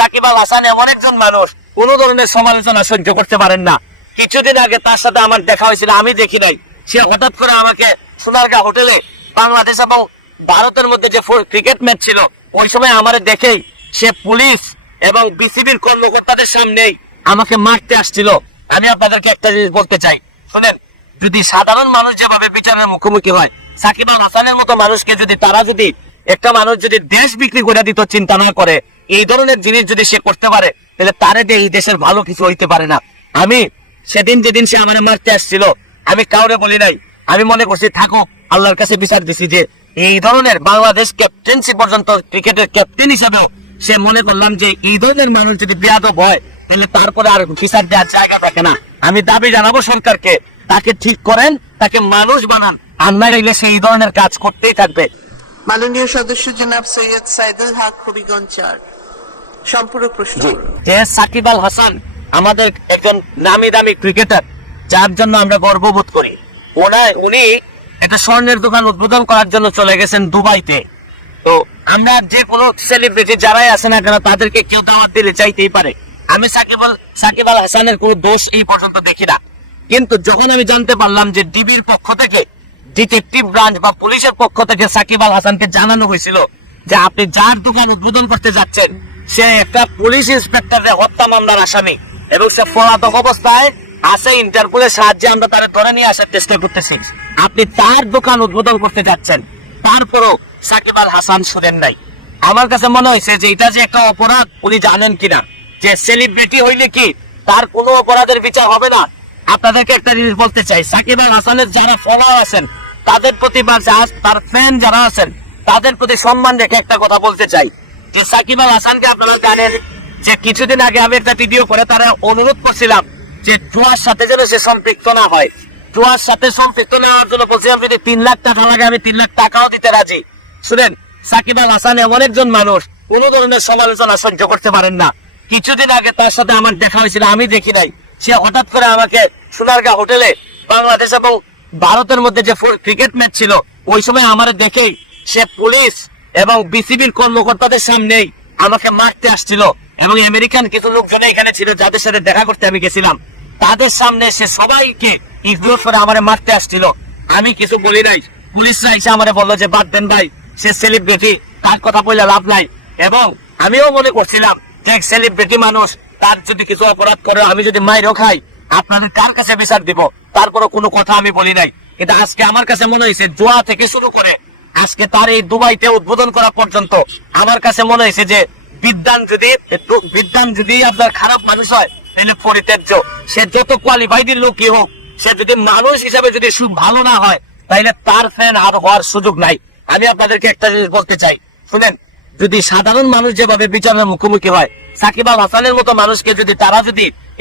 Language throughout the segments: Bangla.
সাকিব আল হাসান এমন একজন মানুষ কোন ধরনের সমালোচনা সহ্য করতে পারেন না। কিছুদিন আগে তার সাথে আমার দেখা হয়েছিল, আমি দেখি নাই। সে হঠাৎ করে আমাকে সোনারগাঁ হোটেলে বাংলাদেশ এবং ভারতের মধ্যে যে ক্রিকেট ম্যাচ ছিল ওই সময় আমার দেখেই সে পুলিশ এবং বিসিবির কর্মকর্তাদের সামনেই আমাকে মারতে আসছিল। আমি আপনাদেরকে একটা জিনিস বলতে চাই, শুনেন, যদি সাধারণ মানুষ যেভাবে বিচারের মুখোমুখি হয়, সাকিব আল হাসানের মতো মানুষকে যদি একটা মানুষ যদি দেশ বিক্রি করে দিত চিন্তা না করে, এই ধরনের জিনিস যদি সে করতে পারে, তাহলে তারে দিয়ে এই দেশের ভালো কিছু হইতে পারে না। আমি সেদিন যেদিন সে আমার মারতে আসছিল, আমি কাউরে বলি নাই। আমি মনে করছি থাকো, আল্লাহর কাছে বিচার দিছি যে এই ধরনের বাংলাদেশ ক্যাপ্টেন্সি পর্যন্ত ক্রিকেটের ক্যাপ্টেন হিসাবেও সে মনে করলাম যে এই ধরনের মানুষ যদি বেয়াদব হয়, তাহলে তারপরে আর বিচার দেওয়ার জায়গা থাকে না। আমি দাবি জানাবো সরকারকে, তাকে ঠিক করেন, তাকে মানুষ বানান, আর না হইলে সে এই ধরনের কাজ করতেই থাকবে। মাননীয় সদস্য জনাব সৈয়দ সাইদুল হক হবিগঞ্জ ৪ সম্পূরক প্রশ্ন। সাকিব আল হাসান আমাদের একজন নামি দামি ক্রিকেটার, যার জন্য আমরা গর্ববোধ করি। উনি একটা স্বর্ণের দোকান উদ্বোধন করার জন্য চলে গেছেন দুবাইতে। তো আমরা যে কোনো সেলিব্রিটি যারাই আছে না কেন, তাদেরকে কেউ দাওয়াত দিলে চাইতেই পারে। আমি সাকিব আল হাসানের কোনো দোষ এই পর্যন্ত দেখি না। কিন্তু যখন আমি জানতে পারলাম যে ডিবির পক্ষ থেকে, ডিটেকটিভ ব্রাঞ্চ বা পুলিশের পক্ষ থেকে সাকিব আল হাসানকে জানানো হয়েছিল যে আপনি যার দোকান উদ্বোধন করতে যাচ্ছেন সে একটা পুলিশ ইন্সপেক্টরের হত্যা মামলার আসামি এবং সে পলাতক অবস্থায় আছে, ইন্টারপোলের সাহায্যে আমরা তারা ধরে নিয়ে আসার চেষ্টা করতেছি, আপনি তার দোকান উদ্বোধন করতে যাচ্ছেন, তারপরও সাকিব আল হাসান শুনেন নাই। আমার কাছে মনে হয়েছে যে এটা যে একটা অপরাধ, উনি জানেন কিনা যে সেলিব্রিটি হইলে কি তার কোনো অপরাধের বিচার হবে না। আপনাদেরকে একটা জিনিস বলতে চাই, সাকিব আল হাসানের যারা ফলোয়ার আছেন তাদের প্রতি বা তার ফ্যান যারা আছেন তাদের প্রতি সম্মান রেখে একটা কথা বলতে চাই যে সাকিব আল হাসানকে আপনারা জানেন যে কিছুদিন আগে আমি একটা ভিডিও করে তারা অনুরোধ করছিলাম যে জুয়ার সাথে যেন সে সম্পৃক্ত না হয়। জুয়ার সাথে সম্পৃক্ত না হওয়ার জন্য বলছিলাম যদি 3 লাখ টাকা লাগে আমি 3 লাখ টাকাও দিতে রাজি। শুনেন, সাকিব আল হাসান এমন একজন মানুষ কোন ধরনের সমালোচনা সহ্য করতে পারেন না। কিছুদিন আগে তার সাথে আমার দেখা হয়েছিল, আমি দেখি নাই। সে হঠাৎ করে আমাকে সোনারগাঁ হোটেলে বাংলাদেশ এবং ভারতের মধ্যে যে ক্রিকেট ম্যাচ ছিল ওই সময় আমার দেখেই সে পুলিশ এবং বিসিবির কর্মকর্তাদের সামনেই আমাকে মারতে আসছিল এবং আমেরিকান কিছু লোকজন এখানে ছিল যাদের সাথে দেখা করতে আমি গেছিলাম, তাদের সামনে সে সবাইকে ইগনোর করে আমারে মারতে আসছিল। আমি কিছু বলি নাই। পুলিশরা এসে আমারে বললো যে বাদ দেন ভাই, সে সেলিব্রিটি, তার কথা বললে লাভ নাই। এবং আমিও মনে করছিলাম যে সেলিব্রিটি মানুষ, তার যদি কিছু অপরাধ করে আমি যদি মাইরও খাই, আপনাদের কার কাছে বিচার দিব, তারপরও কোনো কথা আমি বলি নাই। কিন্তু আজকে আমার কাছে মনে হয়েছে জুয়া থেকে শুরু করে আজকে তার এই দুবাইতে উদ্বোধন করা পর্যন্ত আমার কাছে মনে হয়েছে যে বিদ্যান যদি আপনার খারাপ মানুষ হয় তাহলে পরিত্যাজ্য। সে যত কোয়ালিফাইড লোকই হোক, সে যদি মানুষ হিসাবে যদি ভালো না হয় তাহলে তার ফ্যান আর হওয়ার সুযোগ নাই। আমি আপনাদেরকে একটা জিনিস বলতে চাই, শুনেন, যদি সাধারণ মানুষ যেভাবে বিচারের মুখোমুখি হয়, সাকিব আল হাসানের মতো মানুষকে যদি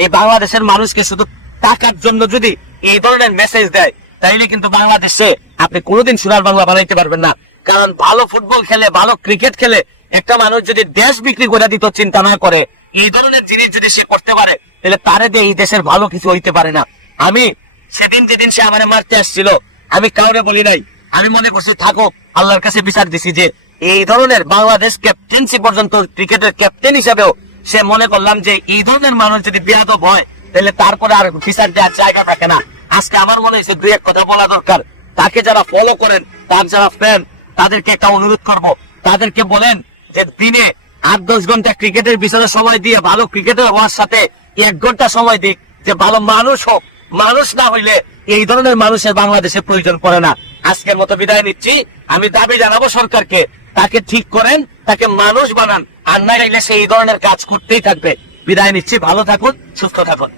এই বাংলাদেশের মানুষকে শুধু টাকার জন্য যদি এই ধরনের মেসেজ দেয়, তাইলে কিন্তু বাংলাদেশে আপনি কোনোদিন সোনার বাংলা বানাইতে পারবেন না। কারণ ভালো ফুটবল খেলে, ভালো ক্রিকেট খেলে একটা মানুষ যদি দেশ বিক্রি করে দিত চিন্তা না করে, এই ধরনের জিনিস যদি সে করতে পারে, তাহলে তারে দিয়ে এই দেশের ভালো কিছু হইতে পারে না। আমি সেদিন যেদিন সে আমার মারতে আসছিল, আমি কাউরে বলি নাই। আমি মনে করছি থাকো, আল্লাহর কাছে বিচার দিছি যে এই ধরনের বাংলাদেশ ক্যাপ্টেন্সি পর্যন্ত ক্রিকেটের ক্যাপ্টেন হিসাবেও সে মনে করলাম যে এই ধরনের মানুষ যদি বেয়াদব হয়, তাহলে তারপরে আর বিচার দেওয়ার জায়গা থাকে না। আজকে আমার মনে হয়েছে 2-1 কথা বলা দরকার। তাকে যারা ফলো করেন, তার যারা ফ্যান, তাদেরকে একটা অনুরোধ করব, তাদেরকে বলেন যে দিনে 8-10 ঘন্টা ক্রিকেটের পিছনে সময় দিয়ে ভালো ক্রিকেটার হওয়ার সাথে 1 ঘন্টা সময় দিক, যে ভালো মানুষ হোক। মানুষ না হইলে এই ধরনের মানুষের বাংলাদেশে প্রয়োজন পড়ে না। আজকের মতো বিদায় নিচ্ছি। আমি দাবি জানাবো সরকারকে, তাকে ঠিক করেন, তাকে মানুষ বানান, আর না হইলে সেই ধরনের কাজ করতেই থাকবে। বিদায় নিচ্ছি, ভালো থাকুন, সুস্থ থাকুন।